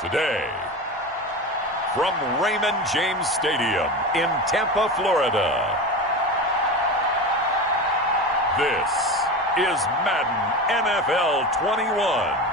Today, from Raymond James Stadium in Tampa, Florida, this is Madden NFL 21.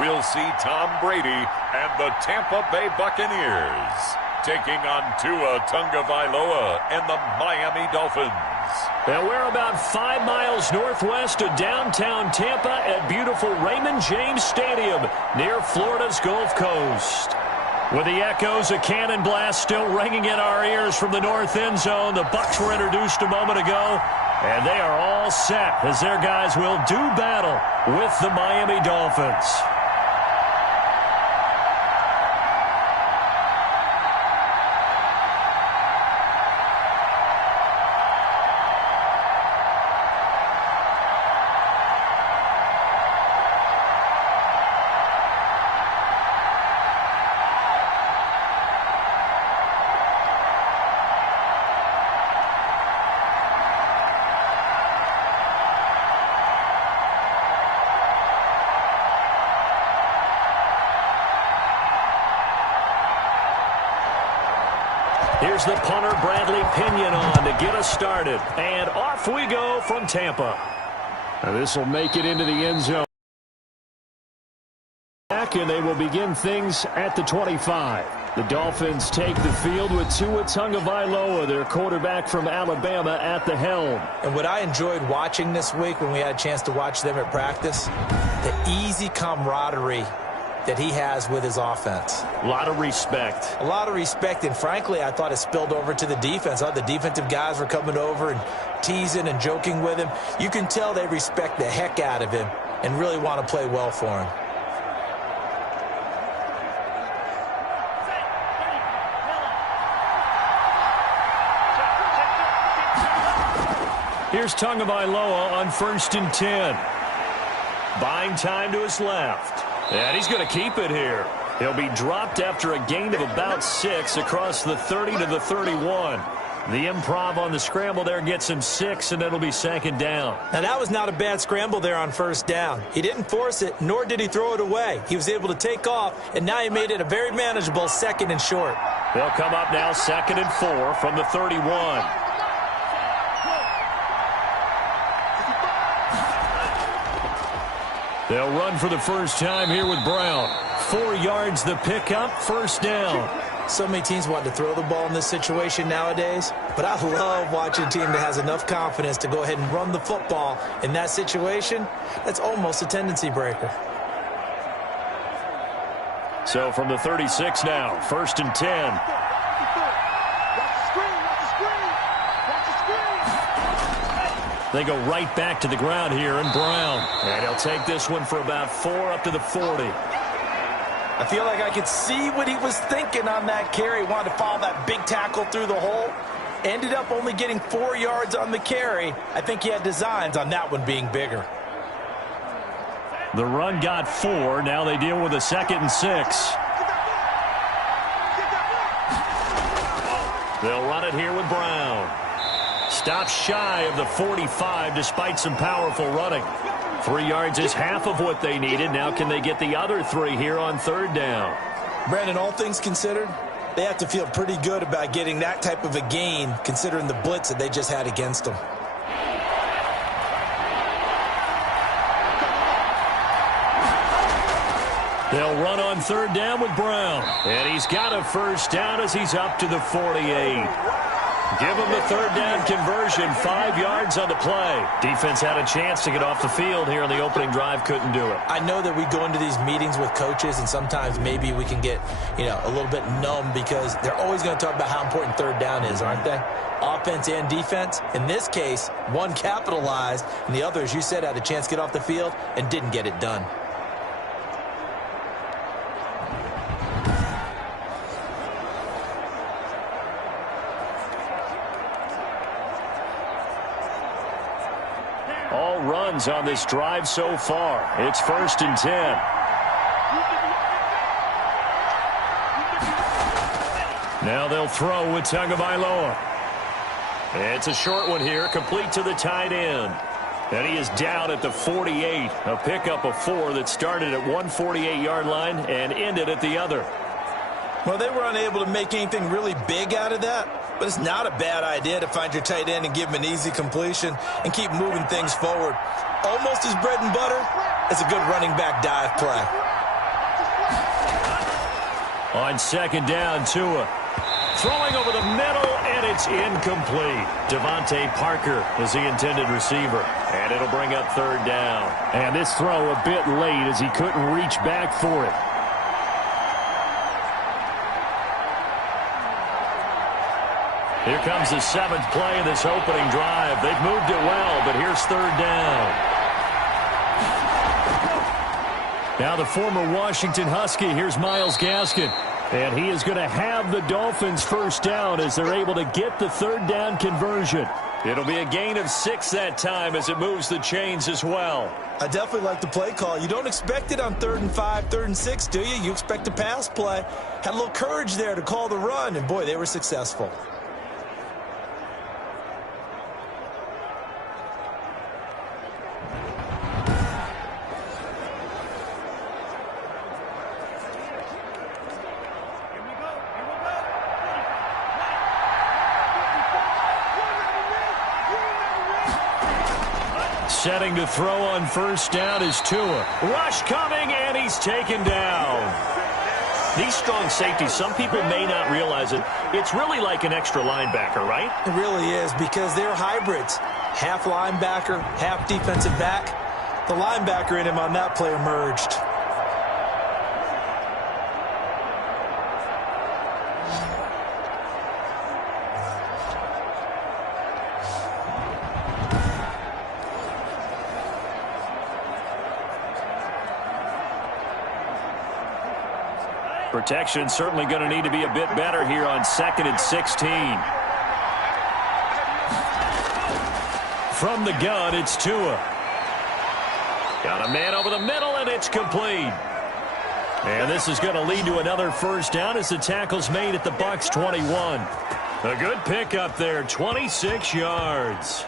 We'll see Tom Brady and the Tampa Bay Buccaneers taking on Tua Tagovailoa and the Miami Dolphins. And we're about 5 miles northwest of downtown Tampa at beautiful Raymond James Stadium near Florida's Gulf Coast. With the echoes of cannon blast still ringing in our ears from the north end zone, the Bucs were introduced a moment ago, and they are all set as their guys will do battle with the Miami Dolphins. Here's the punter, Bradley Pinion, on to get us started. And off we go from Tampa. This will make it into the end zone. And they will begin things at the 25. The Dolphins take the field with Tua Tagovailoa, their quarterback from Alabama, at the helm. And what I enjoyed watching this week when we had a chance to watch them at practice, the easy camaraderie that he has with his offense. A lot of respect. A lot of respect, and frankly, I thought it spilled over to the defense. I thought the defensive guys were coming over and teasing and joking with him. You can tell they respect the heck out of him and really want to play well for him. Here's Tagovailoa on 1st and 10. Buying time to his left. And he's going to keep it here. He'll be dropped after a gain of about 6 across the 30 to the 31. The improv on the scramble there gets him 6, and it'll be 2nd down. Now, that was not a bad scramble there on 1st down. He didn't force it, nor did he throw it away. He was able to take off, and now he made it a very manageable 2nd and short. They'll come up now 2nd and 4 from the 31. They'll run for the first time here with Brown. 4 yards the pickup, 1st down. So many teams want to throw the ball in this situation nowadays, but I love watching a team that has enough confidence to go ahead and run the football in that situation. That's almost a tendency breaker. So from the 36 now, 1st and 10. They go right back to the ground here, and Brown. And he'll take this one for about 4 up to the 40. I feel like I could see what he was thinking on that carry. Wanted to follow that big tackle through the hole. Ended up only getting 4 yards on the carry. I think he had designs on that one being bigger. The run got 4. Now they deal with a 2nd and 6. They'll run it here with Brown. Stops shy of the 45 despite some powerful running. 3 yards is half of what they needed. Now can they get the other 3 here on 3rd down? Brandon, all things considered, they have to feel pretty good about getting that type of a gain considering the blitz that they just had against them. They'll run on 3rd down with Brown. And he's got a 1st down as he's up to the 48. Give him the 3rd down conversion, 5 yards on the play. Defense had a chance to get off the field here in the opening drive, couldn't do it. I know that we go into these meetings with coaches, and sometimes maybe we can get, a little bit numb because they're always going to talk about how important 3rd down is, aren't they? Offense and defense. In this case, one capitalized, and the other, as you said, had a chance to get off the field and didn't get it done. runs on this drive so far. It's 1st and 10. Now they'll throw with Tagovailoa. It's a short one here, complete to the tight end. And he is down at the 48. A pickup of 4 that started at 148-yard line and ended at the other. Well, they were unable to make anything really big out of that, but it's not a bad idea to find your tight end and give him an easy completion and keep moving things forward. Almost his bread and butter is a good running back dive play. On 2nd down, Tua throwing over the middle, and it's incomplete. Devontae Parker is the intended receiver, and it'll bring up 3rd down. And this throw a bit late as he couldn't reach back for it. Here comes the 7th play of this opening drive. They've moved it well, but here's 3rd down. Now the former Washington Husky, here's Myles Gaskin. And he is going to have the Dolphins 1st down as they're able to get the 3rd down conversion. It'll be a gain of 6 that time as it moves the chains as well. I definitely like the play call. You don't expect it on 3rd and 5, 3rd and 6, do you? You expect a pass play. Had a little courage there to call the run, and boy, they were successful. Setting to throw on 1st down is Tua. Rush coming, and he's taken down. These strong safeties, some people may not realize it. It's really like an extra linebacker, right? It really is, because they're hybrids. Half linebacker, half defensive back. The linebacker in him on that play emerged. Protection certainly going to need to be a bit better here on 2nd and 16. From the gun, it's Tua. Got a man over the middle, and it's complete. And this is going to lead to another 1st down as the tackle's made at the Bucs 21. A good pickup there, 26 yards.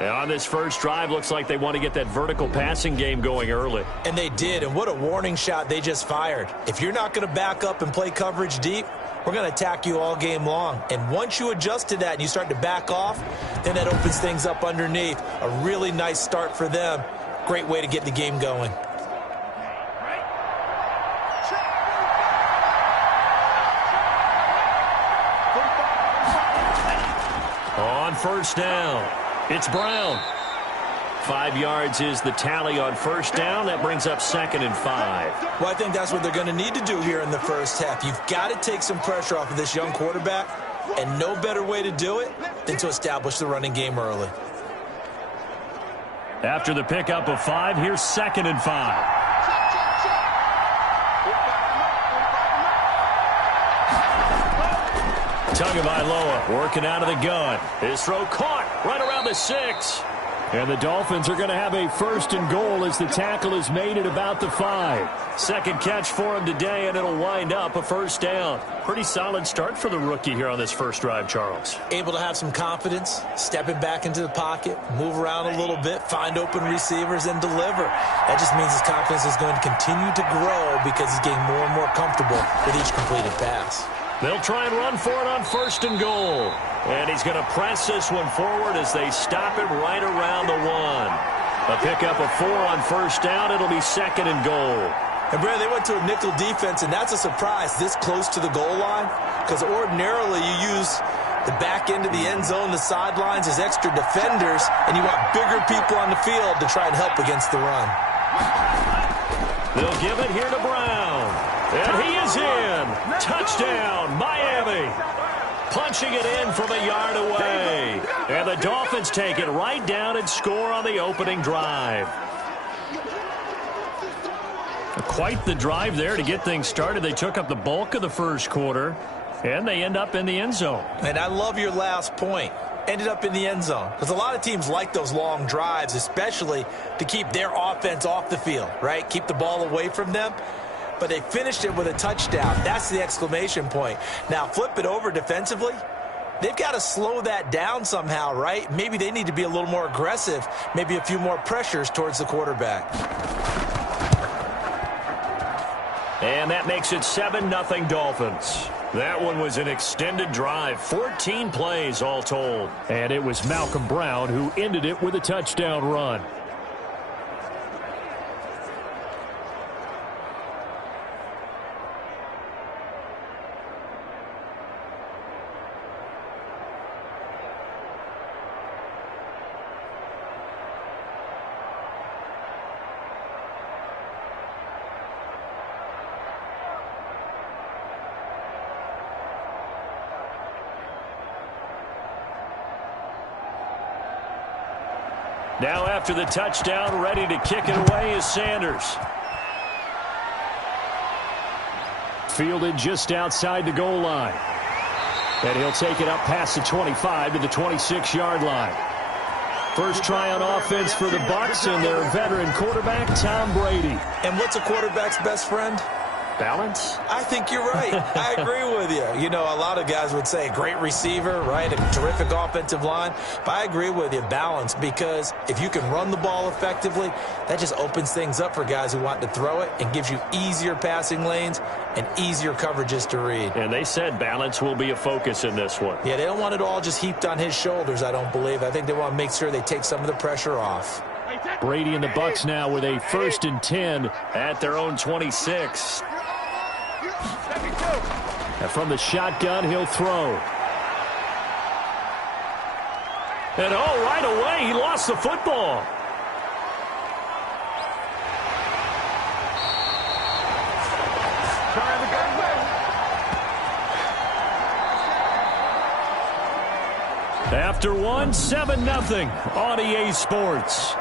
And on this first drive, looks like they want to get that vertical passing game going early. And they did, and what a warning shot they just fired. If you're not going to back up and play coverage deep, we're going to attack you all game long. And once you adjust to that and you start to back off, then that opens things up underneath. A really nice start for them. Great way to get the game going. On 1st down, it's Brown. 5 yards is the tally on 1st down. That brings up 2nd and 5. Well, I think that's what they're going to need to do here in the first half. You've got to take some pressure off of this young quarterback, and no better way to do it than to establish the running game early. After the pickup of 5, here's 2nd and 5. Tagovailoa working out of the gun. His throw caught right around the 6. And the Dolphins are going to have a 1st and goal as the tackle is made at about the 5. Second catch for him today, and it'll wind up a 1st down. Pretty solid start for the rookie here on this first drive, Charles. Able to have some confidence, stepping back into the pocket, move around a little bit, find open receivers, and deliver. That just means his confidence is going to continue to grow because he's getting more and more comfortable with each completed pass. They'll try and run for it on 1st and goal. And he's going to press this one forward as they stop him right around the 1. A pickup of 4 on 1st down. It'll be 2nd and goal. And, Brad, they went to a nickel defense, and that's a surprise this close to the goal line, because ordinarily you use the back end of the end zone, the sidelines as extra defenders, and you want bigger people on the field to try and help against the run. They'll give it here to Brown. And he is in. Touchdown, Miami. Punching it in from a yard away. And the Dolphins take it right down and score on the opening drive. Quite the drive there to get things started. They took up the bulk of the first quarter, and they end up in the end zone. And I love your last point. ended up in the end zone. Because a lot of teams like those long drives, especially to keep their offense off the field, right? Keep the ball away from them. But they finished it with a touchdown. That's the exclamation point. Now, flip it over defensively. They've got to slow that down somehow, right? Maybe they need to be a little more aggressive, maybe a few more pressures towards the quarterback. And that makes it 7-0 Dolphins. That one was an extended drive, 14 plays all told. And it was Malcolm Brown who ended it with a touchdown run. Now after the touchdown, ready to kick it away is Sanders. Fielded just outside the goal line. And he'll take it up past the 25 to the 26-yard line. First try on offense for the Bucs and their veteran quarterback, Tom Brady. And what's a quarterback's best friend? Balance? I think you're right. I agree with you. You know, a lot of guys would say great receiver, right? A terrific offensive line. But I agree with you, balance, because if you can run the ball effectively, that just opens things up for guys who want to throw it and gives you easier passing lanes and easier coverages to read. And they said balance will be a focus in this one. Yeah, they don't want it all just heaped on his shoulders, I don't believe. I think they want to make sure they take some of the pressure off. Brady and the Bucs now with a 1st and 10 at their own 26. And from the shotgun, he'll throw. And right away, he lost the football. After one, 7-0 on EA Sports.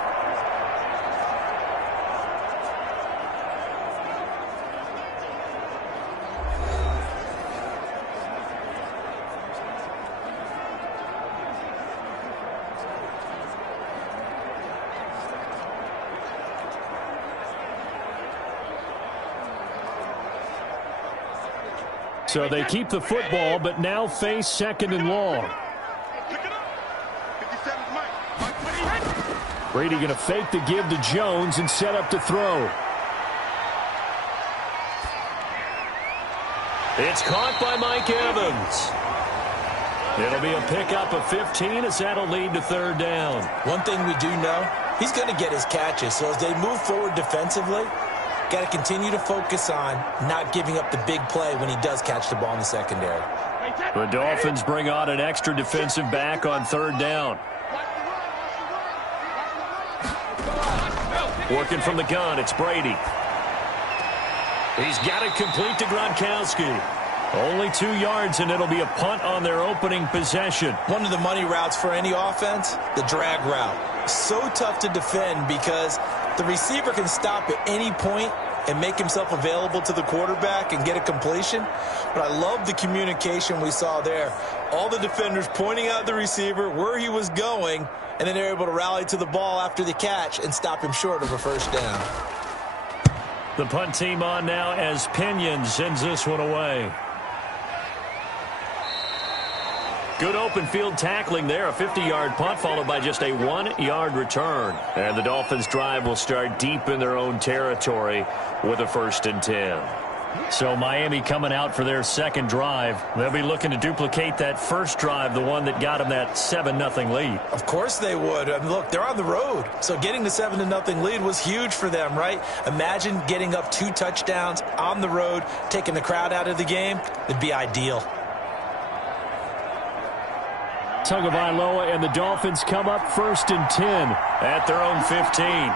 So they keep the football, but now face 2nd and long. Brady going to fake the give to Jones and set up to throw. It's caught by Mike Evans. It'll be a pickup of 15 as that'll lead to 3rd down. One thing we do know, he's going to get his catches. So as they move forward defensively, got to continue to focus on not giving up the big play when he does catch the ball in the secondary. The Dolphins bring on an extra defensive back on 3rd down. Working from the gun, it's Brady. He's got it complete to Gronkowski. Only 2 yards, and it'll be a punt on their opening possession. One of the money routes for any offense, the drag route. So tough to defend because the receiver can stop at any point and make himself available to the quarterback and get a completion. But I love the communication we saw there. All the defenders pointing out the receiver, where he was going, and then they're able to rally to the ball after the catch and stop him short of a 1st down. The punt team on now as Pinion sends this one away. Good open field tackling there. A 50-yard punt followed by just a 1-yard return. And the Dolphins drive will start deep in their own territory with a 1st and 10. So Miami coming out for their 2nd drive. They'll be looking to duplicate that 1st drive, the one that got them that 7-0 lead. Of course they would. I mean, look, they're on the road. So getting the 7-0 lead was huge for them, right? Imagine getting up 2 touchdowns on the road, taking the crowd out of the game. It'd be ideal. Tagovailoa and the Dolphins come up 1st and 10 at their own 15.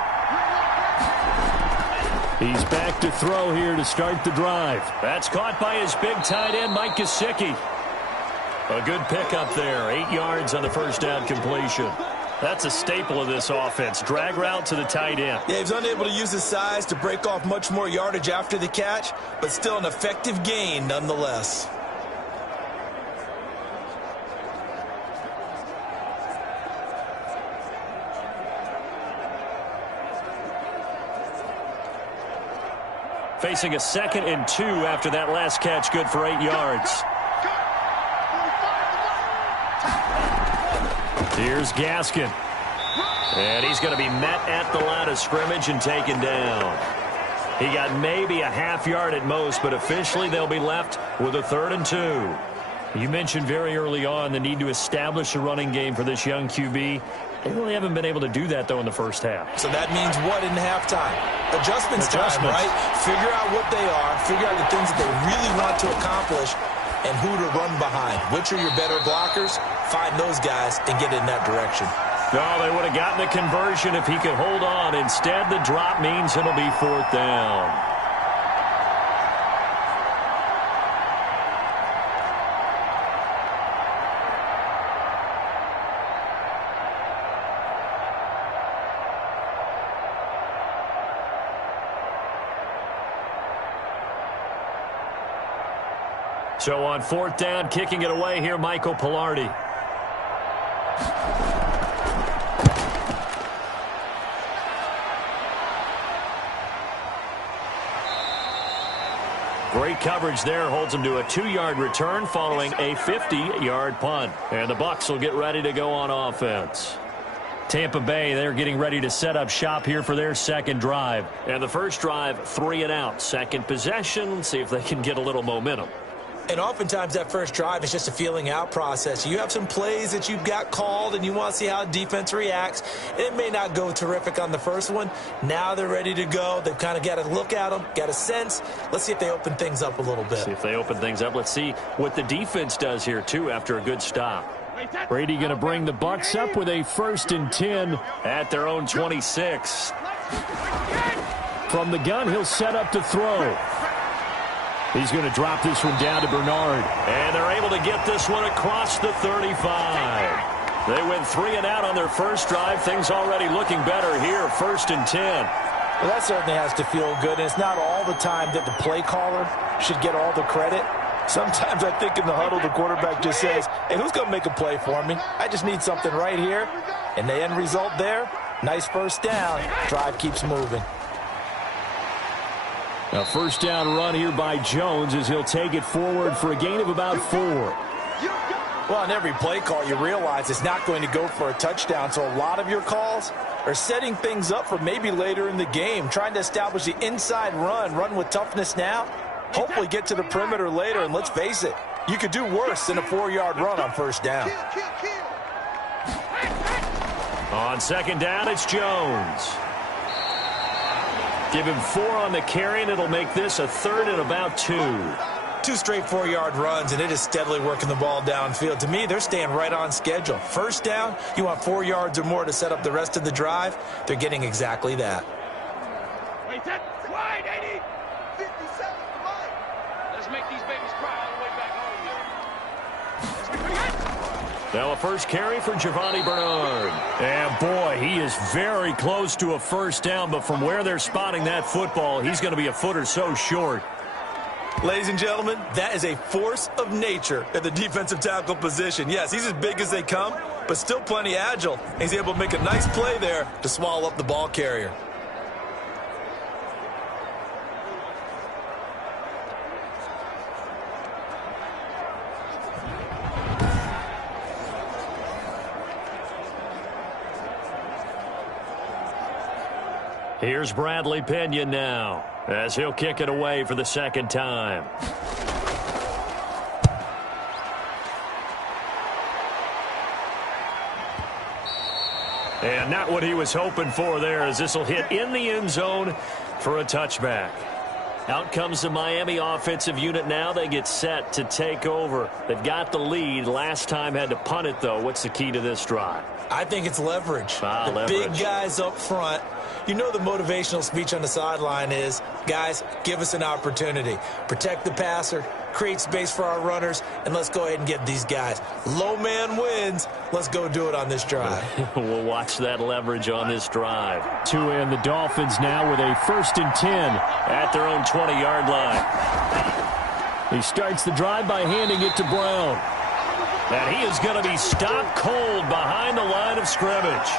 He's back to throw here to start the drive. That's caught by his big tight end, Mike Gesicki. A good pickup there. 8 yards on the 1st down completion. That's a staple of this offense. Drag route to the tight end. Yeah, he's unable to use his size to break off much more yardage after the catch, but still an effective gain nonetheless. Facing a 2nd and 2 after that last catch, good for 8 yards. Here's Gaskin. And he's going to be met at the line of scrimmage and taken down. He got maybe a half yard at most, but officially they'll be left with a 3rd and 2. You mentioned very early on the need to establish a running game for this young QB. They really haven't been able to do that, though, in the first half. So that means what in halftime? Adjustments time, right? Figure out what they are, figure out the things that they really want to accomplish, and who to run behind. Which are your better blockers? Find those guys and get in that direction. No, they would have gotten the conversion if he could hold on. Instead, the drop means it'll be 4th down. So on 4th down, kicking it away here, Michael Pilardi. Great coverage there, holds him to a 2-yard return following a 50-yard punt. And the Bucs will get ready to go on offense. Tampa Bay, they're getting ready to set up shop here for their second drive. And the first drive, 3 and out. Second possession, see if they can get a little momentum. And oftentimes that first drive is just a feeling out process. You have some plays that you've got called and you want to see how defense reacts. It may not go terrific on the first one. Now they're ready to go. They've kind of got to look at them, got a sense. Let's see if they open things up a little bit. See if they open things up. Let's see what the defense does here, too, after a good stop. Brady going to bring the Bucs up with a 1st and 10 at their own 26. From the gun, he'll set up to throw. He's going to drop this one down to Bernard. And they're able to get this one across the 35. They went 3 and out on their first drive. Things already looking better here. 1st and 10. Well, that certainly has to feel good. And it's not all the time that the play caller should get all the credit. Sometimes I think in the huddle, the quarterback just says, hey, who's going to make a play for me? I just need something right here. And the end result there, nice 1st down. Drive keeps moving. A 1st down run here by Jones as he'll take it forward for a gain of about 4. Well, on every play call, you realize it's not going to go for a touchdown. So a lot of your calls are setting things up for maybe later in the game, trying to establish the inside run with toughness now, hopefully get to the perimeter later. And let's face it, you could do worse than a 4-yard run on 1st down. On 2nd down, it's Jones. Give him 4 on the carry, and it'll make this a 3rd and about 2. 2 straight 4-yard runs, and it is steadily working the ball downfield. To me, they're staying right on schedule. 1st down, you want 4 yards or more to set up the rest of the drive. They're getting exactly that. Wait, that's wide, 80. 57 for mine. Let's make these babies cry all the way back home. Now a first carry for Giovanni Bernard. And boy, he is very close to a 1st down, but from where they're spotting that football, he's going to be a foot or so short. Ladies and gentlemen, that is a force of nature at the defensive tackle position. Yes, he's as big as they come, but still plenty agile. He's able to make a nice play there to swallow up the ball carrier. Here's Bradley Pinion now as he'll kick it away for the 2nd time. And not what he was hoping for there, as this will hit in the end zone for a touchback. Out comes the Miami offensive unit now. They get set to take over. They've got the lead. Last time had to punt it, though. What's the key to this drive? I think it's leverage. The big guys up front. You know the motivational speech on the sideline is, guys, give us an opportunity. Protect the passer, create space for our runners, and let's go ahead and get these guys. Low man wins. Let's go do it on this drive. We'll watch that leverage on this drive. And the Dolphins now with a 1st and 10 at their own 20-yard line. He starts the drive by handing it to Brown. And he is going to be stopped cold behind the line of scrimmage.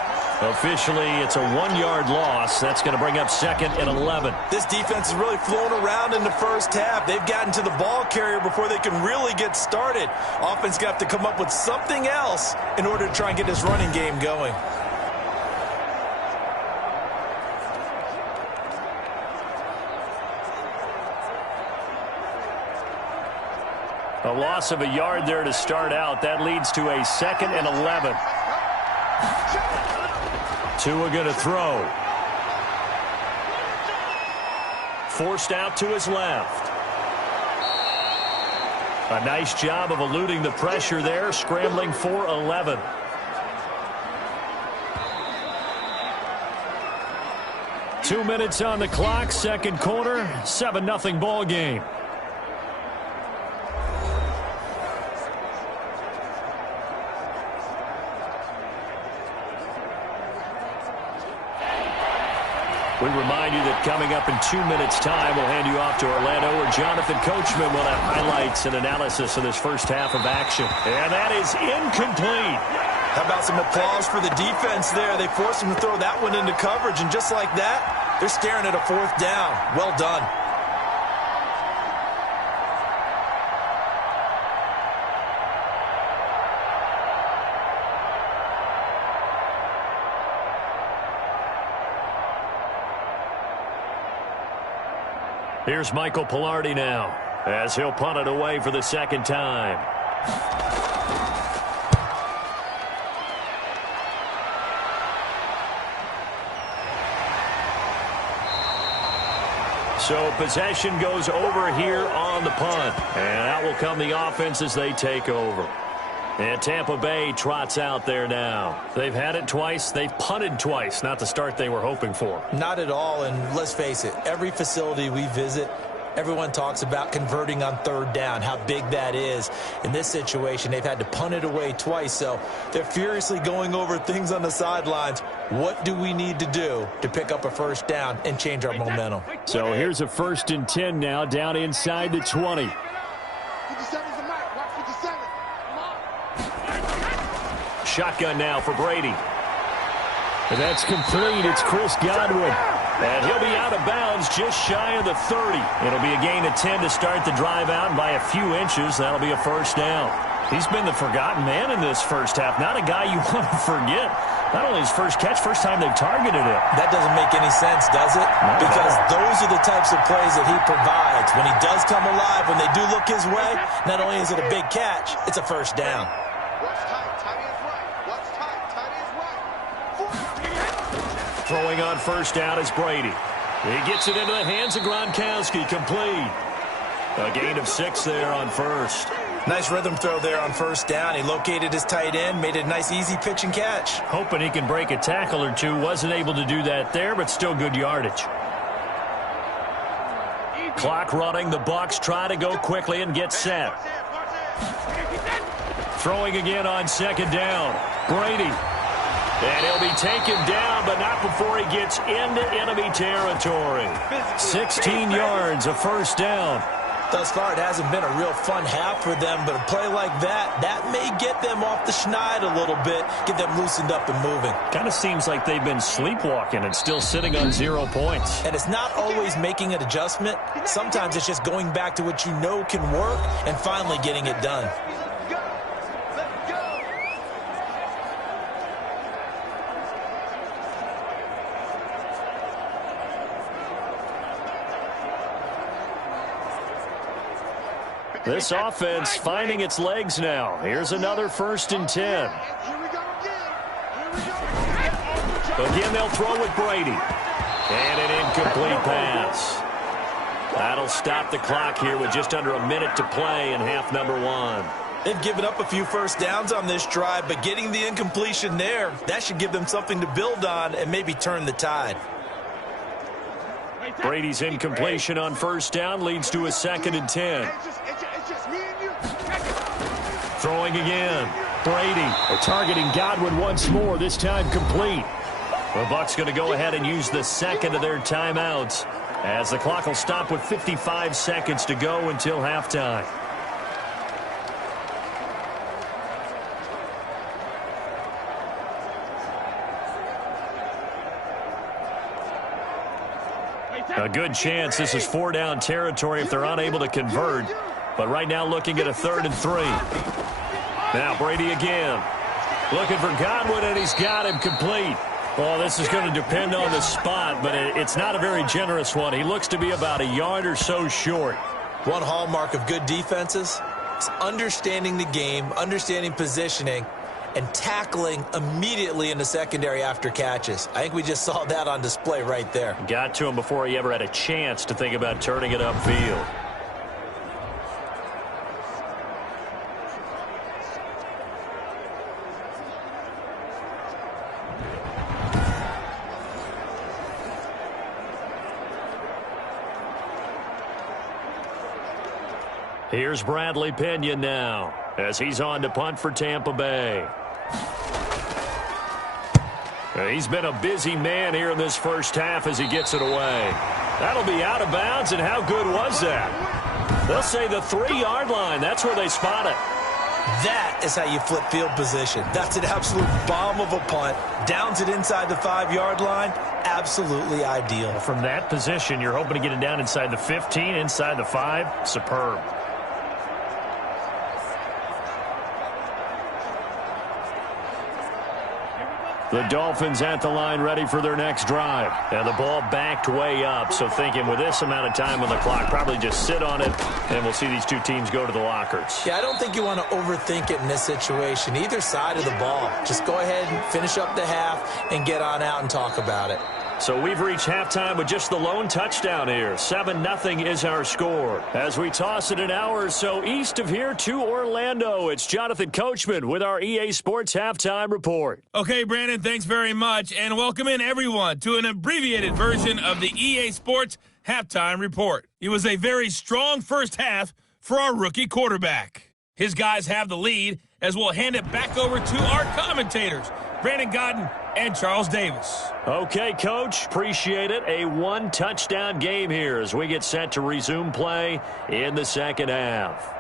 Officially, it's a 1-yard loss. That's going to bring up 2nd and 11. This defense is really flowing around in the first half. They've gotten to the ball carrier before they can really get started. Offense got to come up with something else in order to try and get this running game going. A loss of a yard there to start out. That leads to a 2nd and 11. Tua going to throw. Forced out to his left. A nice job of eluding the pressure there, scrambling for 11. Two minutes on the clock, second quarter, 7-0 ball game. We remind you that coming up in 2 minutes' time, we'll hand you off to Orlando, where Jonathan Coachman will have highlights and analysis of this first half of action. And that is incomplete. How about some applause for the defense there? They forced him to throw that one into coverage, and just like that, they're staring at a 4th down. Well done. Here's Michael Pilardi now, as he'll punt it away for the second time. So possession goes over here on the punt, and out will come the offense as they take over. And Tampa Bay trots out there now. They've had it twice. They've punted twice. Not the start they were hoping for. Not at all, and let's face it, every facility we visit, everyone talks about converting on 3rd down, how big that is. In this situation, they've had to punt it away twice, so they're furiously going over things on the sidelines. What do we need to do to pick up a 1st down and change our momentum? So here's a 1st and 10 now, down inside the 20. Shotgun now for Brady. And that's complete. It's Chris Godwin. And he'll be out of bounds just shy of the 30. It'll be a gain of 10 to start the drive out, and by a few inches, that'll be a 1st down. He's been the forgotten man in this first half. Not a guy you want to forget. Not only his first catch, first time they've targeted him. That doesn't make any sense, does it? Because those are the types of plays that he provides. When he does come alive, when they do look his way, not only is it a big catch, it's a 1st down. Throwing on 1st down is Brady. He gets it into the hands of Gronkowski, complete. A gain of 6 there on 1st. Nice rhythm throw there on 1st down. He located his tight end, made a nice easy pitch and catch. Hoping he can break a tackle or two. Wasn't able to do that there, but still good yardage. Clock running. The Bucs try to go quickly and get set. Throwing again on 2nd down. Brady. And he'll be taken down, but not before he gets into enemy territory. 16 yards, a 1st down. Thus far, it hasn't been a real fun half for them, but a play like that may get them off the schneid a little bit, get them loosened up and moving. Kind of seems like they've been sleepwalking and still sitting on 0 points. And it's not always making an adjustment. Sometimes it's just going back to what you know can work and finally getting it done. This offense finding its legs now. Here's another 1st and 10. Again, they'll throw with Brady. And an incomplete pass. That'll stop the clock here with just under a minute to play in half number 1. They've given up a few 1st downs on this drive, but getting the incompletion there, that should give them something to build on and maybe turn the tide. Brady's incompletion on 1st down leads to a 2nd and 10. Throwing again. Brady targeting Godwin once more, this time complete. The Bucs going to go ahead and use the 2nd of their timeouts as the clock will stop with 55 seconds to go until halftime. A good chance this is 4-down territory if they're unable to convert. But right now looking at a 3rd and 3. Now Brady again. Looking for Godwin, and he's got him complete. Well, this is going to depend on the spot, but it's not a very generous one. He looks to be about a yard or so short. One hallmark of good defenses is understanding the game, understanding positioning, and tackling immediately in the secondary after catches. I think we just saw that on display right there. Got to him before he ever had a chance to think about turning it upfield. Here's Bradley Pinion now as he's on to punt for Tampa Bay. He's been a busy man here in this first half as he gets it away. That'll be out of bounds, and how good was that? They'll say the 3-yard line. That's where they spot it. That is how you flip field position. That's an absolute bomb of a punt. Downs it inside the 5-yard line. Absolutely ideal. From that position, you're hoping to get it down inside the 15, inside the 5. Superb. The Dolphins at the line ready for their next drive. And the ball backed way up, so thinking with this amount of time on the clock, probably just sit on it, and we'll see these two teams go to the lockers. Yeah, I don't think you want to overthink it in this situation. Either side of the ball. Just go ahead and finish up the half and get on out and talk about it. So we've reached halftime with just the lone touchdown here. 7-0 is our score. As we toss it an hour or so east of here to Orlando, it's Jonathan Coachman with our EA Sports Halftime Report. Okay, Brandon, thanks very much, and welcome in everyone to an abbreviated version of the EA Sports Halftime Report. It was a very strong first half for our rookie quarterback. His guys have the lead as we'll hand it back over to our commentators, Brandon Godden and Charles Davis. Okay, Coach, appreciate it. A 1-touchdown game here as we get set to resume play in the second half.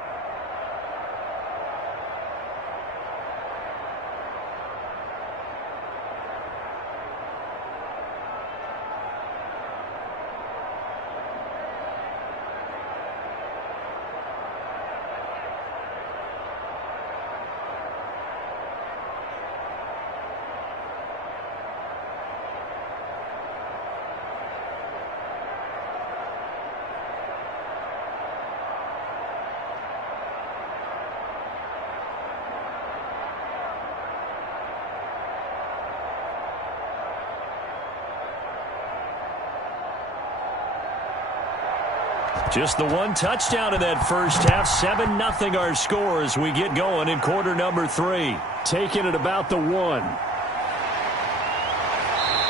Just the 1 touchdown in that first half. 7-0 our score as we get going in quarter number 3. Taking it about the 1.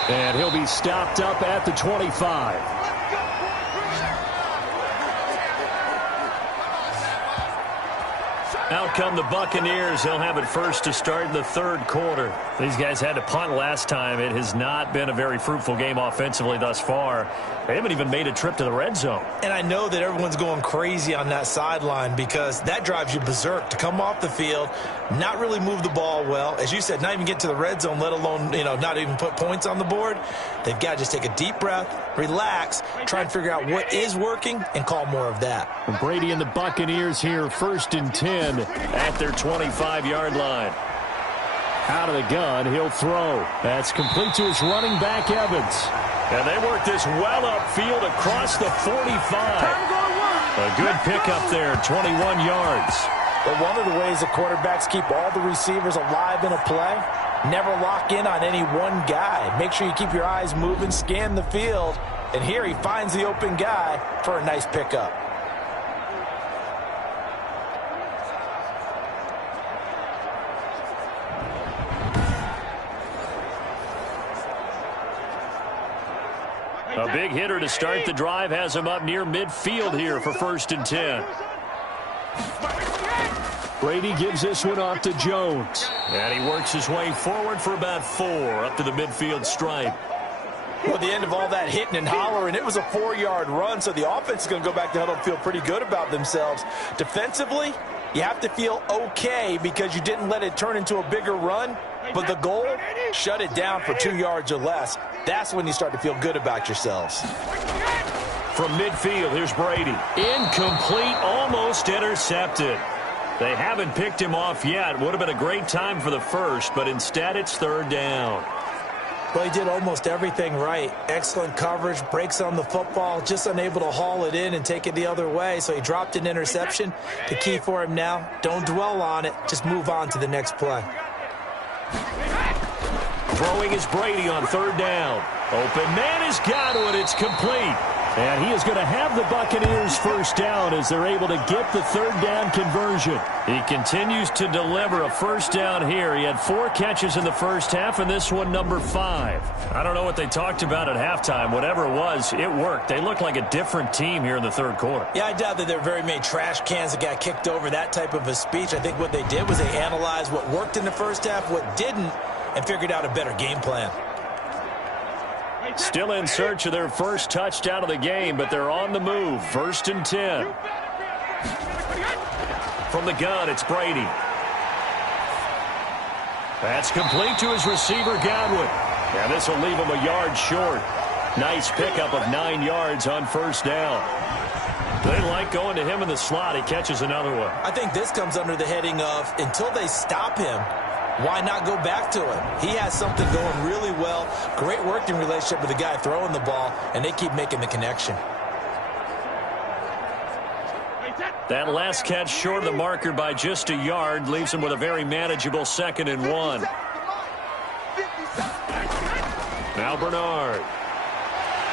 And he'll be stopped up at the 25. Out come the Buccaneers. They'll have it first to start in the 3rd quarter. These guys had to punt last time. It has not been a very fruitful game offensively thus far. They haven't even made a trip to the red zone. And I know that everyone's going crazy on that sideline because that drives you berserk to come off the field, not really move the ball well. As you said, not even get to the red zone, let alone, not even put points on the board. They've got to just take a deep breath, relax, try and figure out what is working, and call more of that. Brady and the Buccaneers here, 1st and 10 at their 25-yard line. Out of the gun, he'll throw. That's complete to his running back, Evans. And they work this well upfield across the 45. A good pickup there, 21 yards. But one of the ways the quarterbacks keep all the receivers alive in a play, never lock in on any one guy. Make sure you keep your eyes moving, scan the field, and here he finds the open guy for a nice pickup. A big hitter to start the drive has him up near midfield here for 1st and 10. Brady gives this one off to Jones. And he works his way forward for about 4 up to the midfield stripe. Well, the end of all that hitting and hollering, it was a 4-yard run, so the offense is going to go back to huddle and feel pretty good about themselves. Defensively, you have to feel okay because you didn't let it turn into a bigger run, but the goal, shut it down for 2 yards or less. That's when you start to feel good about yourselves. From midfield, here's Brady. Incomplete, almost intercepted. They haven't picked him off yet. Would have been a great time for the first, but instead it's third down. Well, he did almost everything right. Excellent coverage, breaks on the football, just unable to haul it in and take it the other way. So he dropped an interception. The key for him now, don't dwell on it. Just move on to the next play. Throwing is Brady on third down. Open man is Godwin. It's complete. And he is going to have the Buccaneers first down as they're able to get the third down conversion. He continues to deliver a first down here. He had 4 catches in the first half, and this one number 5. I don't know what they talked about at halftime. Whatever it was, it worked. They look like a different team here in the third quarter. Yeah, I doubt that there were very many trash cans that got kicked over, that type of a speech. I think what they did was they analyzed what worked in the first half, what didn't, and figured out a better game plan. Still in search of their first touchdown of the game, but they're on the move. 1st and 10. From the gun, it's Brady. That's complete to his receiver, Godwin. And this will leave him a yard short. Nice pickup of 9 yards on first down. They like going to him in the slot. He catches another one. I think this comes under the heading of until they stop him, why not go back to him? He has something going really well. Great working relationship with the guy throwing the ball, and they keep making the connection. That last catch short of the marker by just a yard leaves him with a very manageable 2nd and 1. Now Bernard.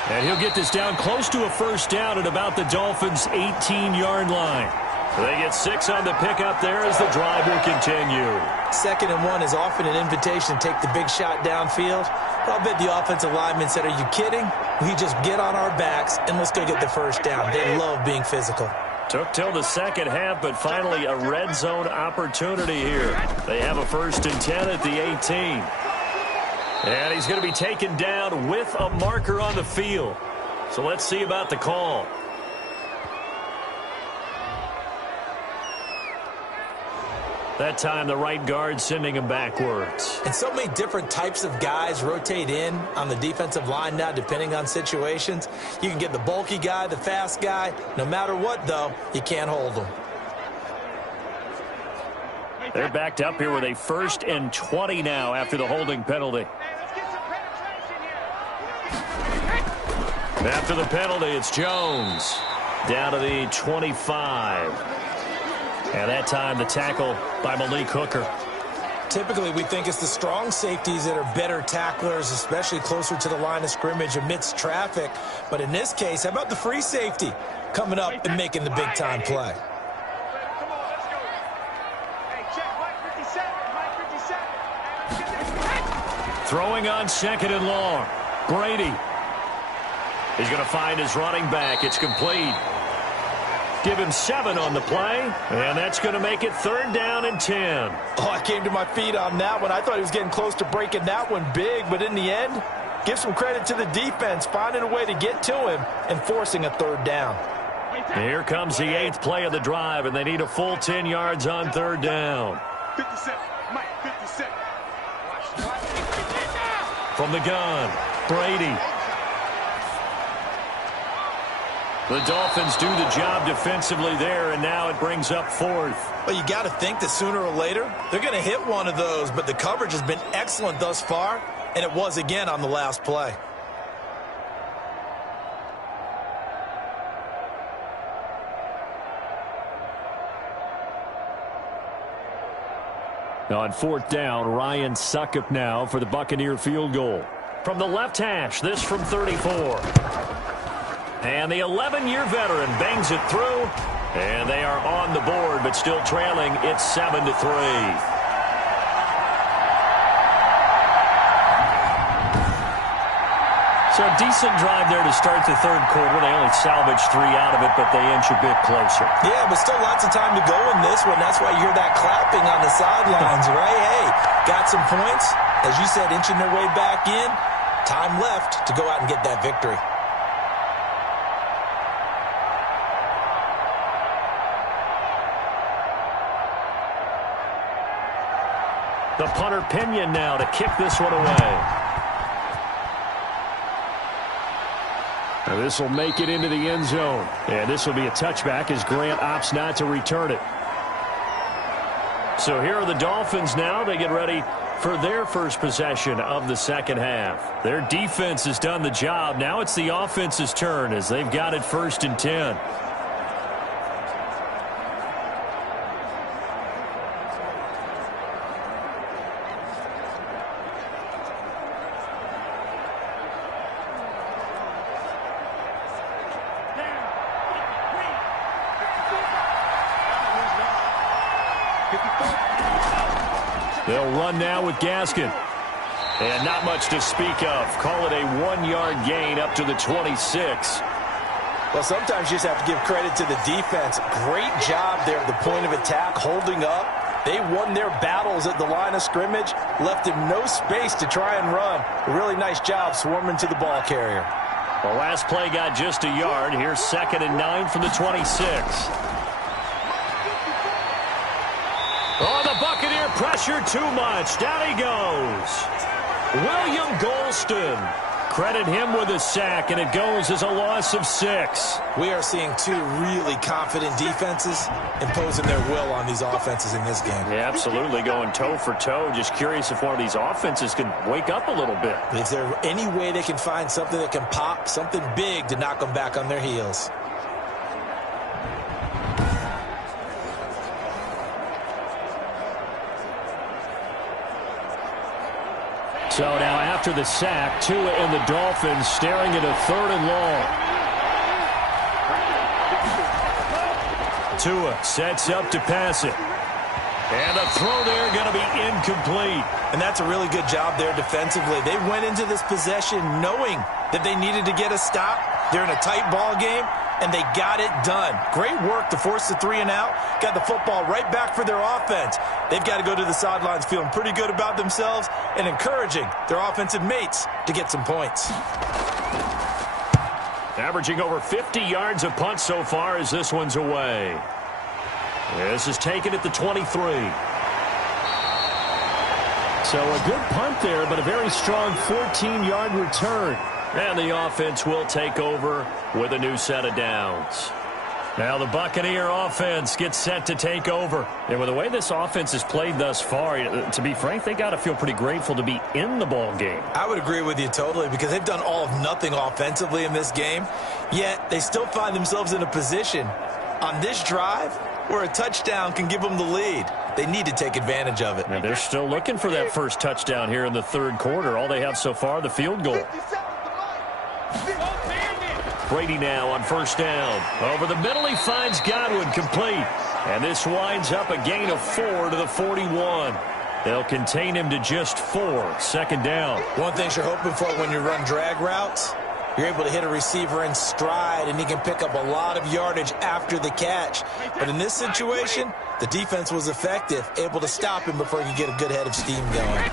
And he'll get this down close to a first down at about the Dolphins' 18-yard line. They get 6 on the pickup there as the drive will continue. 2nd and 1 is often an invitation to take the big shot downfield. But I'll bet the offensive lineman said, are you kidding? We just get on our backs and let's go get the first down. They love being physical. Took till the second half, but finally a red zone opportunity here. They have a 1st and 10 at the 18. And he's going to be taken down with a marker on the field. So let's see about the call. That time, the right guard sending him backwards. And so many different types of guys rotate in on the defensive line now, depending on situations. You can get the bulky guy, the fast guy. No matter what, though, you can't hold them. They're backed up here with a 1st and 20 now after the holding penalty. After the penalty, it's Jones. Down to the 25. And that time, the tackle by Malik Hooker. Typically, we think it's the strong safeties that are better tacklers, especially closer to the line of scrimmage amidst traffic. But in this case, how about the free safety coming up and making the big-time play? Throwing on 2nd and long. Brady. He's going to find his running back. It's complete. Give him 7 on the play, and that's going to make it 3rd down and 10. Oh, I came to my feet on that one. I thought he was getting close to breaking that one big, but in the end, give some credit to the defense, finding a way to get to him and forcing a 3rd down. Here comes the 8th play of the drive, and they need a full 10 yards on 3rd down. 57, Mike, 57. From the gun, Brady. The Dolphins do the job defensively there, and now it brings up 4th. Well, you got to think that sooner or later, they're going to hit one of those, but the coverage has been excellent thus far, and it was again on the last play. On 4th down, Ryan Succop now for the Buccaneer field goal. From the left hash, this from 34. And the 11-year veteran bangs it through, and they are on the board, but still trailing. It's 7-3. So a decent drive there to start the 3rd quarter. They only salvaged 3 out of it, but they inch a bit closer. Yeah, but still lots of time to go in this one. That's why you hear that clapping on the sidelines, right? Hey, got some points. As you said, inching their way back in. Time left to go out and get that victory. The punter Pinion now to kick this one away. This will make it into the end zone. And this will be a touchback as Grant opts not to return it. So here are the Dolphins now. They get ready for their first possession of the second half. Their defense has done the job. Now it's the offense's turn as they've got it 1st and 10. They'll run now with Gaskin. And not much to speak of. Call it a 1-yard gain up to the 26. Well, sometimes you just have to give credit to the defense. Great job there at the point of attack, holding up. They won their battles at the line of scrimmage, left him no space to try and run. A really nice job swarming to the ball carrier. The last play got just a yard. Here's 2nd and 9 from the 26. Oh, the Buccaneer pressure too much. Down he goes. William Golston. Credit him with a sack, and it goes as a loss of 6. We are seeing two really confident defenses imposing their will on these offenses in this game. Yeah, absolutely, going toe for toe. Just curious if one of these offenses can wake up a little bit. Is there any way they can find something that can pop, something big to knock them back on their heels? So now after the sack, Tua and the Dolphins staring at a 3rd and long. Tua sets up to pass it. And the throw there going to be incomplete. And that's a really good job there defensively. They went into this possession knowing that they needed to get a stop. They're in a tight ball game, and they got it done. Great work to force the 3 and out. Got the football right back for their offense. They've got to go to the sidelines feeling pretty good about themselves and encouraging their offensive mates to get some points. Averaging over 50 yards a punt so far as this one's away. This is taken at the 23. So a good punt there, but a very strong 14-yard return. And the offense will take over with a new set of downs. Now the Buccaneer offense gets set to take over. And with the way this offense has played thus far, to be frank, they got to feel pretty grateful to be in the ball game. I would agree with you totally because they've done all of nothing offensively in this game. Yet they still find themselves in a position on this drive where a touchdown can give them the lead. They need to take advantage of it. And they're still looking for that first touchdown here in the 3rd quarter. All they have so far, the field goal. Brady now on 1st down. Over the middle, he finds Godwin complete. And this winds up a gain of 4 to the 41. They'll contain him to just 4. 2nd down. One thing you're hoping for when you run drag routes, you're able to hit a receiver in stride, and he can pick up a lot of yardage after the catch. But in this situation, the defense was effective, able to stop him before he could get a good head of steam going.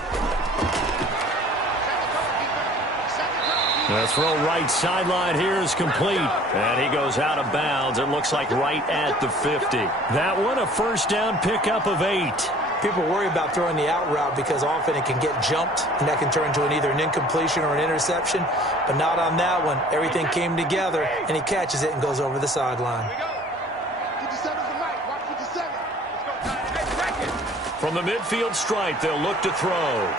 The throw right sideline here is complete. And he goes out of bounds. It looks like right at the 50. That one a 1st down pickup of 8. People worry about throwing the out route because often it can get jumped, and that can turn into either an incompletion or an interception. But not on that one. Everything came together, and he catches it and goes over the sideline. From the midfield stripe, they'll look to throw.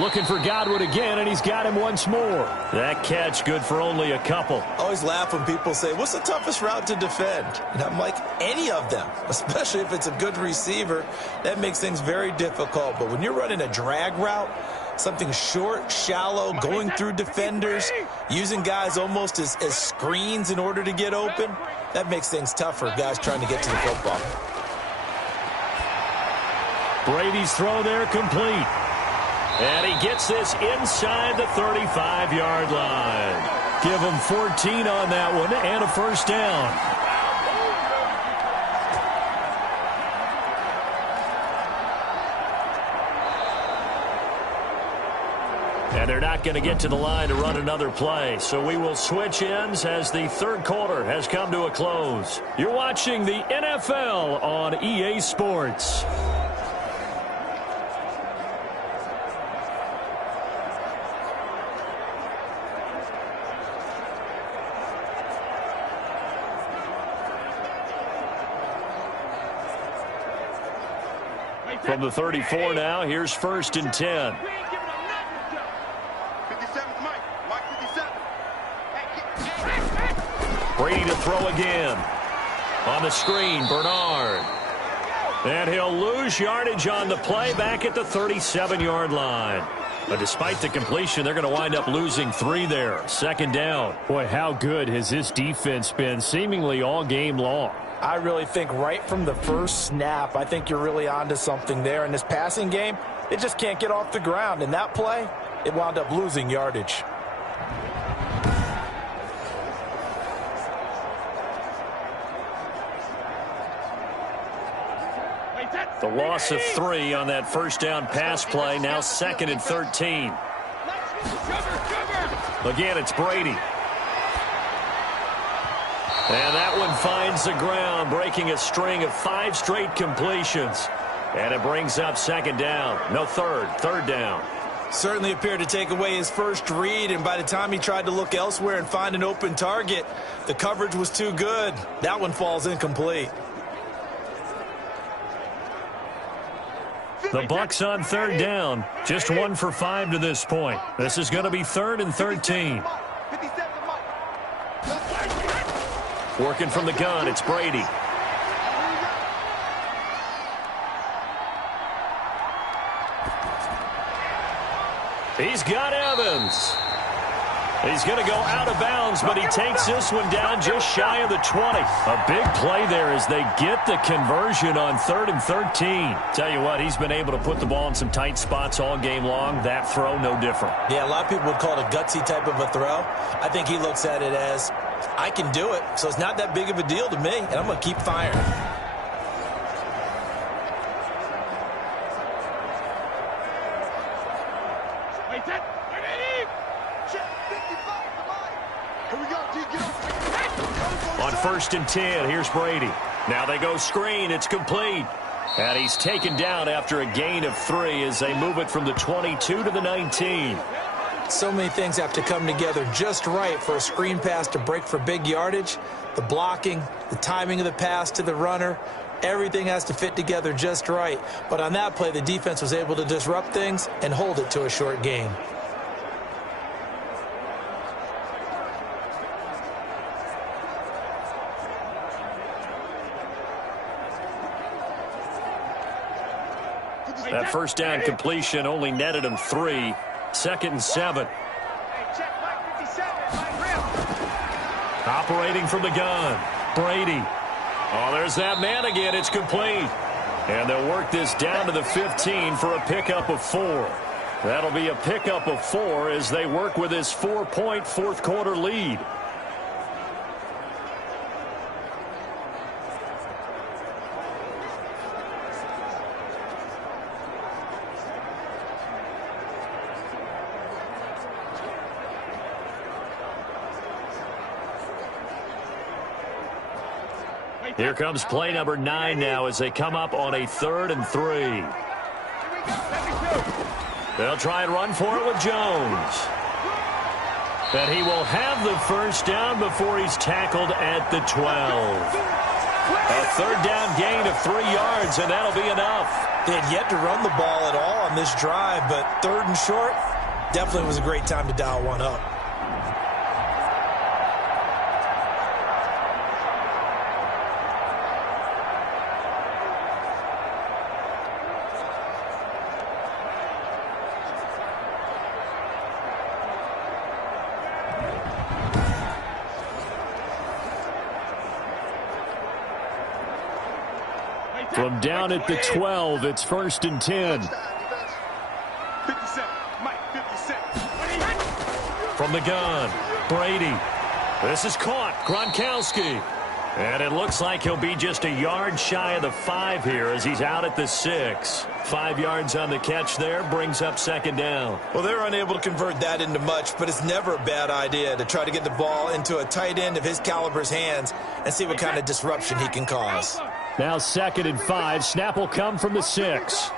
Looking for Godwin again, and he's got him once more. That catch good for only a couple. I always laugh when people say, what's the toughest route to defend? And I'm like, any of them, especially if it's a good receiver. That makes things very difficult. But when you're running a drag route, something short, shallow, going through defenders, using guys almost as screens in order to get open, that makes things tough for guys trying to get to the football. Brady's throw there complete. And he gets this inside the 35-yard line. Give him 14 on that one and a 1st down. And they're not going to get to the line to run another play. So we will switch ends as the 3rd quarter has come to a close. You're watching the NFL on EA Sports. From the 34 now, here's 1st and 10. 57's Mike. Mike 57. Brady to throw again. On the screen, Bernard. And he'll lose yardage on the play back at the 37-yard line. But despite the completion, they're going to wind up losing 3 there. 2nd down. Boy, how good has this defense been seemingly all game long? I really think right from the first snap, I think you're really onto something there. In this passing game, it just can't get off the ground. In that play, it wound up losing yardage. The loss of 3 on that 1st down pass play. Now 2nd and 13. Again, it's Brady. And that one finds the ground, breaking a string of 5 straight completions. And it brings up 2nd down. No, 3rd down. Certainly appeared to take away his first read, and by the time he tried to look elsewhere and find an open target, the coverage was too good. That one falls incomplete. The Bucs on 3rd down. Just 1 for 5 to this point. This is going to be 3rd and 13. Working from the gun, it's Brady. He's got Evans. He's going to go out of bounds, but he takes this one down just shy of the 20. A big play there as they get the conversion on 3rd and 13. Tell you what, he's been able to put the ball in some tight spots all game long. That throw, no different. Yeah, a lot of people would call it a gutsy type of a throw. I think he looks at it as, I can do it, so it's not that big of a deal to me, and I'm going to keep firing. On 1st and 10, here's Brady. Now they go screen. It's complete. And he's taken down after a gain of 3 as they move it from the 22 to the 19. So many things have to come together just right for a screen pass to break for big yardage. The blocking, the timing of the pass to the runner, everything has to fit together just right. But on that play, the defense was able to disrupt things and hold it to a short gain. That 1st down completion only netted him 3. 2nd and 7. Operating from the gun, Brady. Oh, there's that man again. It's complete. And they'll work this down to the 15 for a pickup of 4. That'll be a pickup of 4 as they work with his 4-point 4th quarter lead. Here comes play number 9 now as they come up on a 3rd and 3. They'll try and run for it with Jones. And he will have the 1st down before he's tackled at the 12. A 3rd down gain of 3 yards, and that'll be enough. They had yet to run the ball at all on this drive, but 3rd and short definitely was a great time to dial one up. From down at the 12, it's 1st and 10. 57, Mike, 57. From the gun, Brady. This is caught, Gronkowski. And it looks like he'll be just a yard shy of the 5 here as he's out at the 6. 5 yards on the catch there, brings up 2nd down. Well, they're unable to convert that into much, but it's never a bad idea to try to get the ball into a tight end of his caliber's hands and see what kind of disruption he can cause. Now 2nd and 5. Snap will come from the 6.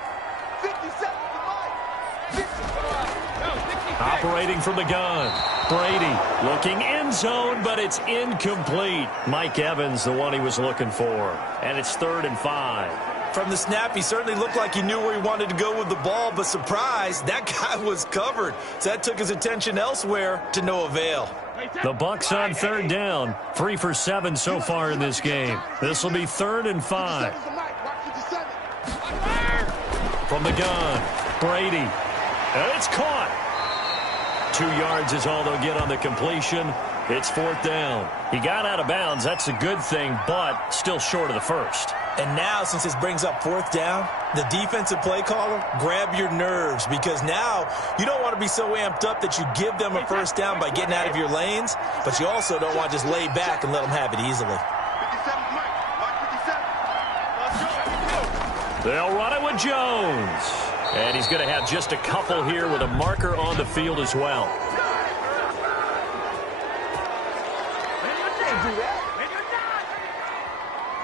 Operating from the gun. Brady looking end zone, but it's incomplete. Mike Evans, the one he was looking for. And it's 3rd and 5. From the snap, he certainly looked like he knew where he wanted to go with the ball, but surprise, that guy was covered. So that took his attention elsewhere to no avail. The Bucs on third down, 3 for 7 so far in this game. This will be 3rd and 5. From the gun, Brady. And it's caught. 2 yards is all they'll get on the completion. It's 4th down. He got out of bounds. That's a good thing, but still short of the first. And now, since this brings up 4th down, the defensive play caller, grab your nerves, because now you don't want to be so amped up that you give them a first down by getting out of your lanes, but you also don't want to just lay back and let them have it easily. They'll run it with Jones. And he's going to have just a couple here with a marker on the field as well.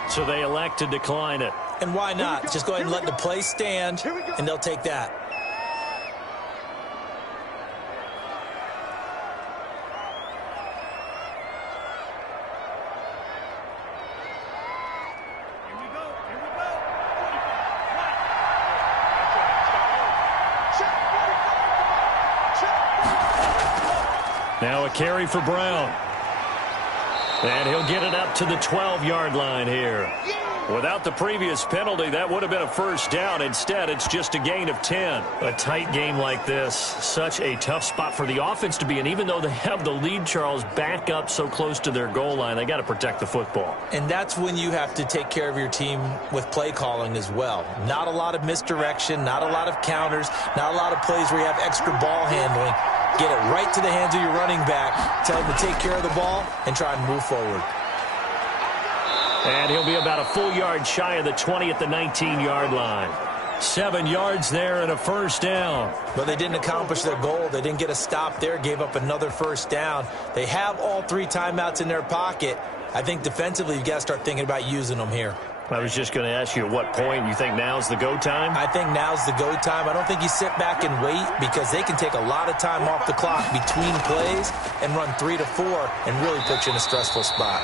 So they elect to decline it. And why not? Just go ahead and let the play stand, and they'll take that. Now a carry for Brown. And he'll get it up to the 12-yard line here. Without the previous penalty, that would have been a first down. Instead, it's just a gain of 10. A tight game like this, such a tough spot for the offense to be in. Even though they have the lead, Charles, back up so close to their goal line, they got to protect the football. And that's when you have to take care of your team with play calling as well. Not a lot of misdirection, not a lot of counters, not a lot of plays where you have extra ball handling. Get it right to the hands of your running back, tell him to take care of the ball, and try and move forward. And he'll be about a full yard shy of the 20 at the 19-yard line. 7 yards there and a first down. But they didn't accomplish their goal. They didn't get a stop there, gave up another first down. They have all 3 timeouts in their pocket. I think defensively you've got to start thinking about using them here. I was just going to ask you at what point you think now's the go time? I think now's the go time. I don't think you sit back and wait, because they can take a lot of time off the clock between plays and run 3 to 4 and really put you in a stressful spot.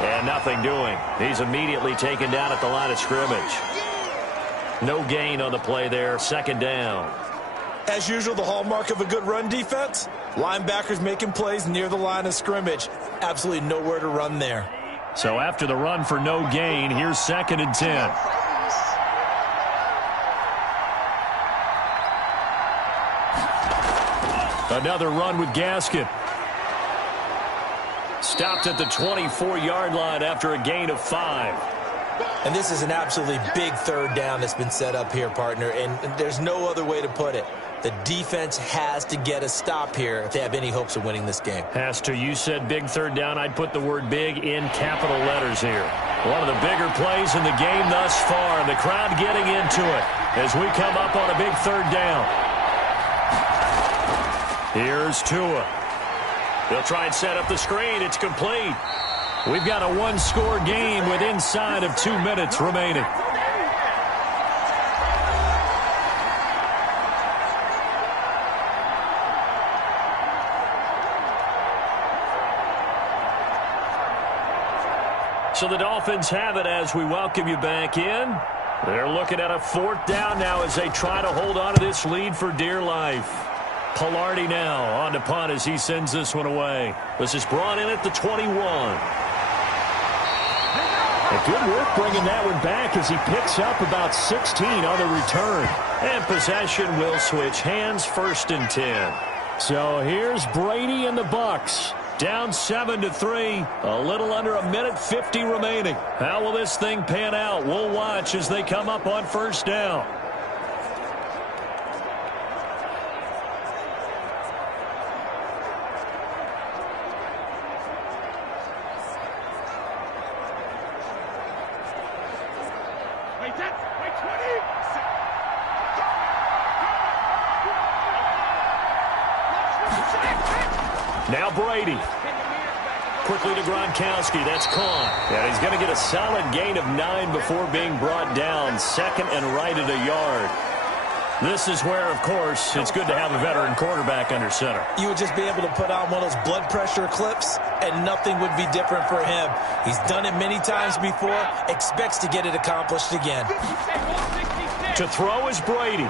And nothing doing. He's immediately taken down at the line of scrimmage. No gain on the play there. 2nd down. As usual, the hallmark of a good run defense, linebackers making plays near the line of scrimmage. Absolutely nowhere to run there. So after the run for no gain, here's 2nd and 10. Another run with Gaskin. Stopped at the 24-yard line after a gain of 5. And this is an absolutely big 3rd down that's been set up here, partner, and there's no other way to put it. The defense has to get a stop here if they have any hopes of winning this game. Has to. You said big 3rd down. I'd put the word big in capital letters here. One of the bigger plays in the game thus far. The crowd getting into it as we come up on a big 3rd down. Here's Tua. They'll try and set up the screen. It's complete. We've got a 1-score game with inside of 2 minutes remaining. So the Dolphins have it as we welcome you back in. They're looking at a 4th down now as they try to hold on to this lead for dear life. Pilardi now on to punt as he sends this one away. This is brought in at the 21. A good work bringing that one back as he picks up about 16 on the return. And possession will switch hands, 1st and 10. So here's Brady and the Bucs. Down 7-3, a little under a minute 50 remaining. How will this thing pan out? We'll watch as they come up on 1st down. Now Brady. Quickly to Gronkowski. That's caught. And he's going to get a solid gain of 9 before being brought down. 2nd and right at a yard. This is where, of course, it's good to have a veteran quarterback under center. You would just be able to put on one of those blood pressure clips, and nothing would be different for him. He's done it many times before, expects to get it accomplished again. To throw is Brady.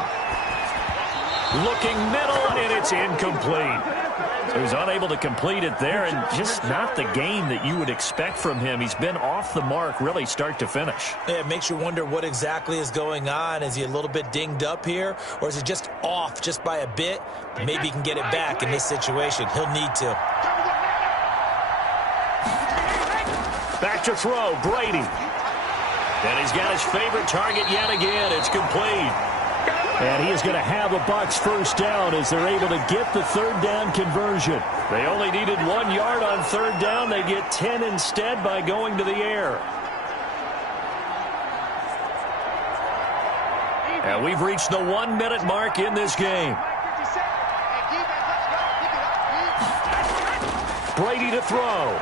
Looking middle, and it's incomplete. So he's unable to complete it there, and just not the game that you would expect from him. He's been off the mark, really, start to finish. Yeah, it makes you wonder what exactly is going on. Is he a little bit dinged up here, or is it just off just by a bit? Maybe he can get it back in this situation. He'll need to. Back to throw, Brady. And he's got his favorite target yet again. It's complete. And he is going to have the Bucs first down as they're able to get the third down conversion. They only needed 1 yard on third down. They get 10 instead by going to the air. And we've reached the 1 minute mark in this game. Brady to throw.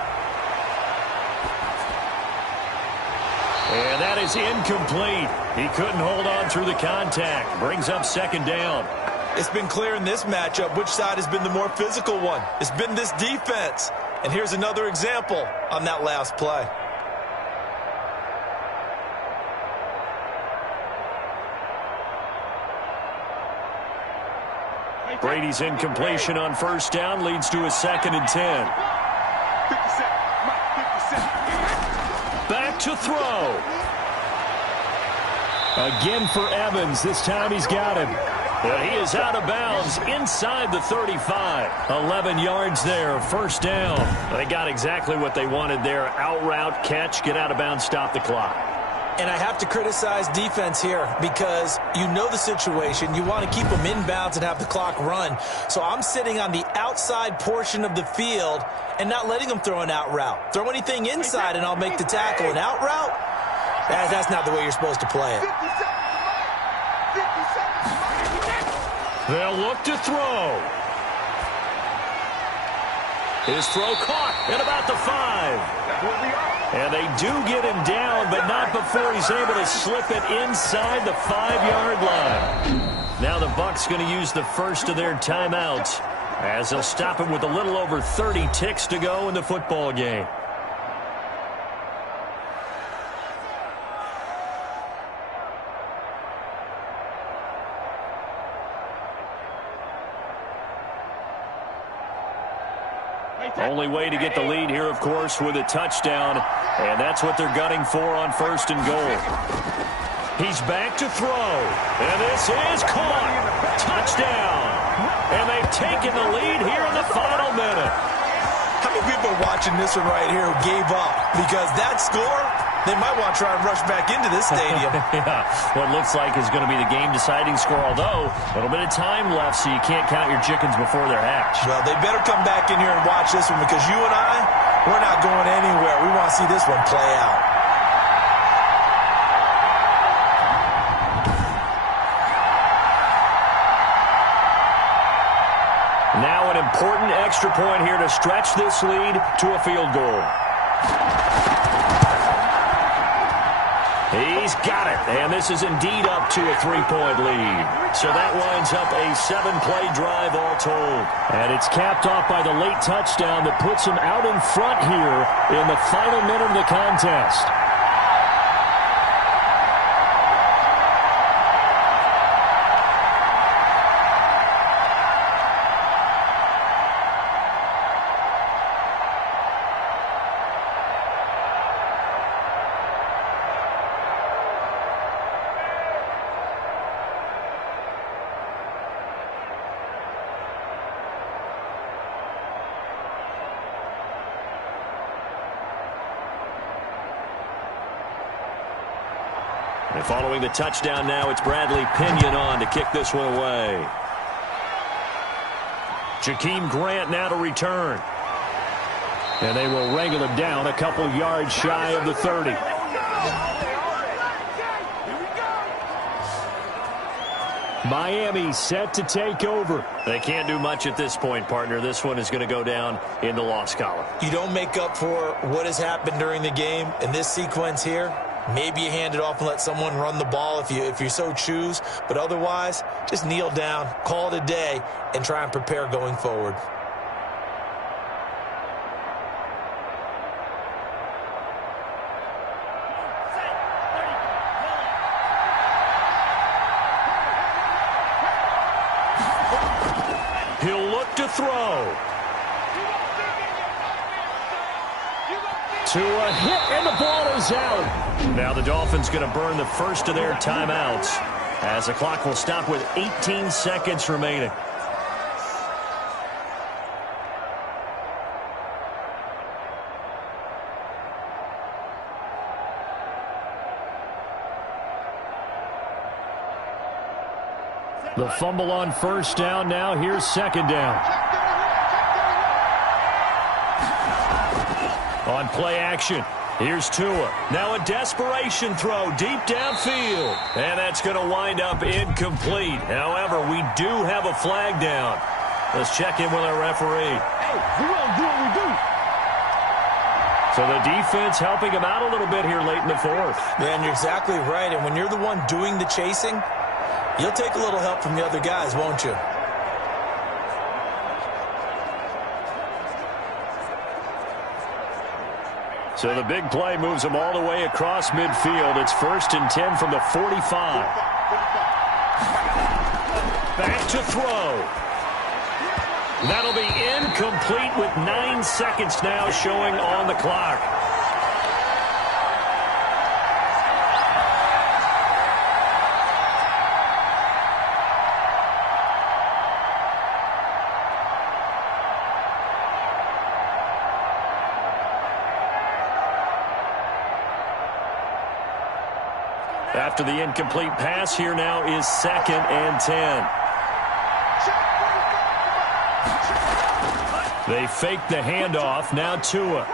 And that is incomplete. He couldn't hold on through the contact. Brings up second down. It's been clear in this matchup which side has been the more physical one. It's been this defense. And here's another example on that last play. Brady's incompletion on first down leads to a 2nd and 10. Back to throw. Again for Evans. This time he's got him. But he is out of bounds inside the 35. 11 yards there. First down. They got exactly what they wanted there. Out route, catch, get out of bounds, stop the clock. And I have to criticize defense here because you know the situation. You want to keep them inbounds and have the clock run. So I'm sitting on the outside portion of the field and not letting them throw an out route. Throw anything inside and I'll make the tackle. An out route? That's not the way you're supposed to play it. They'll look to throw. His throw caught at about the 5. And they do get him down, but not before he's able to slip it inside the 5-yard line. Now the Bucs going to use the first of their timeouts as they'll stop him with a little over 30 ticks to go in the football game. Only way to get the lead here, of course, with a touchdown. And that's what they're gunning for on 1st and goal. He's back to throw. And this is caught. Touchdown. And they've taken the lead here in the final minute. How many people are watching this one right here who gave up? Because that score, they might want to try and rush back into this stadium. Yeah, what looks like is going to be the game-deciding score, although a little bit of time left, so you can't count your chickens before they're hatched. Well, they better come back in here and watch this one because you and I, we're not going anywhere. We want to see this one play out. Now an important extra point here to stretch this lead to a field goal. He's got it, and this is indeed up to a 3-point lead. So that winds up a 7-play drive all told. And it's capped off by the late touchdown that puts him out in front here in the final minute of the contest. And following the touchdown now, it's Bradley Pinion on to kick this one away. Jakeem Grant now to return. And they will wrangle him down a couple yards shy of the 30. Miami set to take over. They can't do much at this point, partner. This one is going to go down in the loss column. You don't make up for what has happened during the game in this sequence here. Maybe you hand it off and let someone run the ball if you so choose. But otherwise, just kneel down, call it a day, and try and prepare going forward. He'll look to throw. To a hit, and the ball is out. Now the Dolphins going to burn the first of their timeouts as the clock will stop with 18 seconds remaining. The fumble on first down. Now here's second down. On play action, here's Tua. Now a desperation throw deep downfield. And that's going to wind up incomplete. However, we do have a flag down. Let's check in with our referee. Hey, we're going to do what we do. So the defense helping him out a little bit here late in the fourth. Man, you're exactly right. And when you're the one doing the chasing, you'll take a little help from the other guys, won't you? So the big play moves them all the way across midfield. It's 1st and 10 from the 45. Back to throw. That'll be incomplete with 9 seconds now showing on the clock. After the incomplete pass, here now is 2nd and 10. They fake the handoff. Now Tua.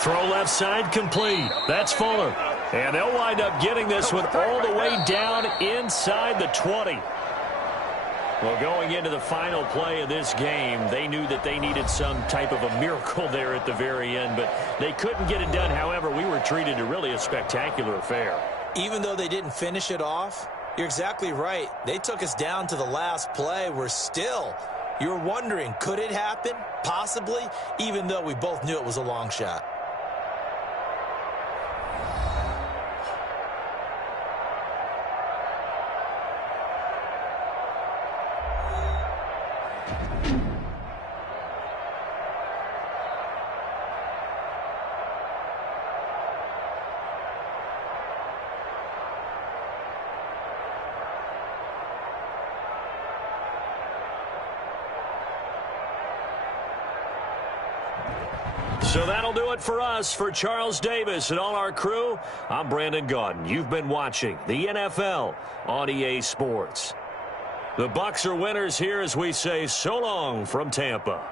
Throw left side complete. That's Fuller. And they'll wind up getting this one all the way down inside the 20. Well, going into the final play of this game, they knew that they needed some type of a miracle there at the very end, but they couldn't get it done. However, we were treated to really a spectacular affair. Even though they didn't finish it off, you're exactly right. They took us down to the last play. You're wondering, could it happen? Possibly, even though we both knew it was a long shot. So that'll do it for us. For Charles Davis and all our crew, I'm Brandon Gaudin. You've been watching the NFL on EA Sports. The Bucs are winners here as we say so long from Tampa.